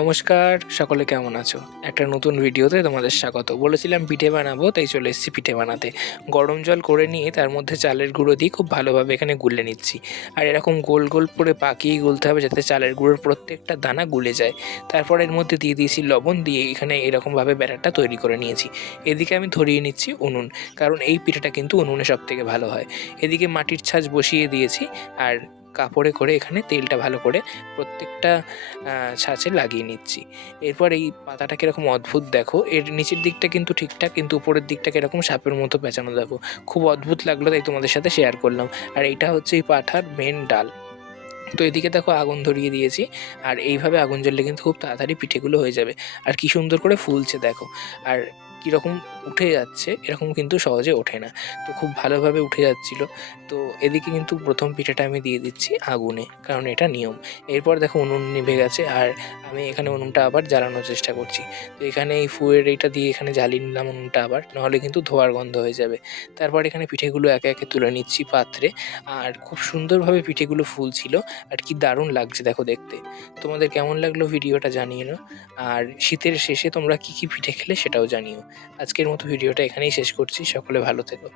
নমস্কার, সকলে কেমন আছো? একটা নতুন ভিডিওতে তোমাদের স্বাগত। বলেছিলাম পিঠে বানাবো, তাই চলে এসেছি পিঠে বানাতে। গরম জল করে নিয়ে তার মধ্যে চালের গুঁড়ো দিয়ে খুব ভালোভাবে এখানে গুলে নিচ্ছি। আর এরকম গোল গোল করে পাকিয়ে গুলতে হবে যাতে চালের গুঁড়োর প্রত্যেকটা দানা গুলে যায়। তারপর এর মধ্যে দিয়ে দিয়েছি লবণ, দিয়ে এখানে এরকমভাবে ব্যাটারটা তৈরি করে নিয়েছি। এদিকে আমি ধরিয়ে নিচ্ছি উনুন, কারণ এই পিঠেটা কিন্তু উনুনে সবথেকে ভালো হয়। এদিকে মাটির ছাঁচ বসিয়ে দিয়েছি, আর কাপড়ে করে এখানে তেলটা ভালো করে প্রত্যেকটা ছাঁচে লাগিয়ে নিচ্ছি। এরপর এই পাতাটা কীরকম অদ্ভুত দেখো, এর নিচের দিকটা কিন্তু ঠিকঠাক, কিন্তু উপরের দিকটা কীরকম সাপের মতো পেঁচানো দেখো, খুব অদ্ভুত লাগলো, তাই তোমাদের সাথে শেয়ার করলাম। আর এইটা হচ্ছে এই পাঠার মেন ডাল। তো এদিকে দেখো আগুন ধরিয়ে দিয়েছি, আর এইভাবে আগুন জ্বললে কিন্তু খুব তাড়াতাড়ি পিঠেগুলো হয়ে যাবে। আর কি সুন্দর করে ফুলছে দেখো, আর কীরকম উঠে যাচ্ছে, এরকম কিন্তু সহজে ওঠে না। তো খুব ভালোভাবে উঠে যাচ্ছিল। তো এদিকে কিন্তু প্রথম পিঠেটা আমি দিয়ে দিচ্ছি আগুনে, কারণ এটা নিয়ম। এরপর দেখো উনুন নিভে গেছে, আর আমি এখানে উনুনটা আবার জ্বালানোর চেষ্টা করছি। তো এখানে এই ফুয়ের এইটা দিয়ে এখানে জ্বালিয়ে নিলাম উনুনটা আবার, নাহলে কিন্তু ধোঁয়ার গন্ধ হয়ে যাবে। তারপর এখানে পিঠেগুলো একে একে তুলে নিচ্ছি পাত্রে, আর খুব সুন্দরভাবে পিঠেগুলো ফুলছিল। আর কি দারুণ লাগছে দেখো দেখতে। তোমাদের কেমন লাগলো ভিডিওটা জানিও। আর শীতের শেষে তোমরা কি কি পিঠে খেলে সেটাও জানিও। আজকের মতো ভিডিওটা এখানেই শেষ করছি। সকলে ভালো থেকো।